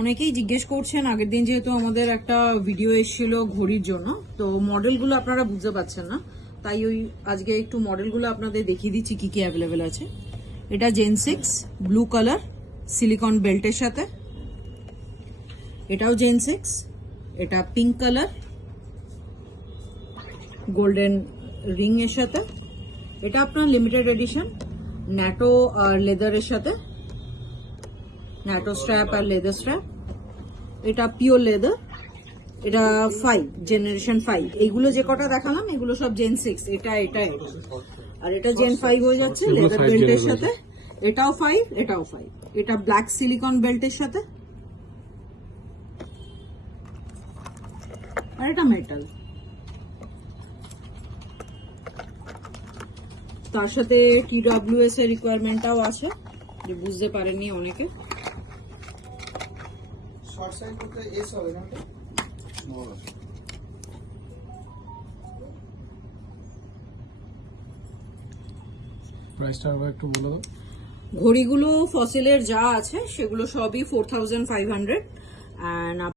অনেকেই জিজ্ঞেস করছেন, আগের দিন যেহেতু আমাদের একটা ভিডিও এসেছিল ঘড়ির জন্য, তো মডেলগুলো আপনারা বুঝতে পারছেন না, তাই ওই আজকে একটু মডেলগুলো আপনাদের দেখিয়ে দিচ্ছি কি কি অ্যাভেলেবেল আছে। এটা জেন 6 ব্লু কালার সিলিকন বেল্টের সাথে। এটাও জেন 6, এটা পিঙ্ক কালার গোল্ডেন রিং এর সাথে। এটা আপনার লিমিটেড এডিশন ন্যাটো আর লেদারের সাথে, ন্যাটো স্ট্র্যাপ আর লেদার স্ট্র্যাপ। এটা পিওর লেদার, এটা 5 জেনারেশন 5। এইগুলো যে কটা দেখালাম এগুলো সব জেন 6। এটা আর এটা জেন 5 হয়ে যাচ্ছে লেদার বেল্টের সাথে। এটাও 5, এটাও 5। এটা ব্ল্যাক সিলিকন বেল্টের সাথে, আর এটা মেটাল। তার সাথে TWS এর রিকোয়ারমেন্টটাও আছে, যে বুঝতে পারেননি অনেকে। শর্ট সাইজ করতে এস হবে না? প্রাইসটা একটু বলে দাও। ঘড়িগুলো ফসিলের যা আছে সেগুলো সবই 4500 অ্যান্ড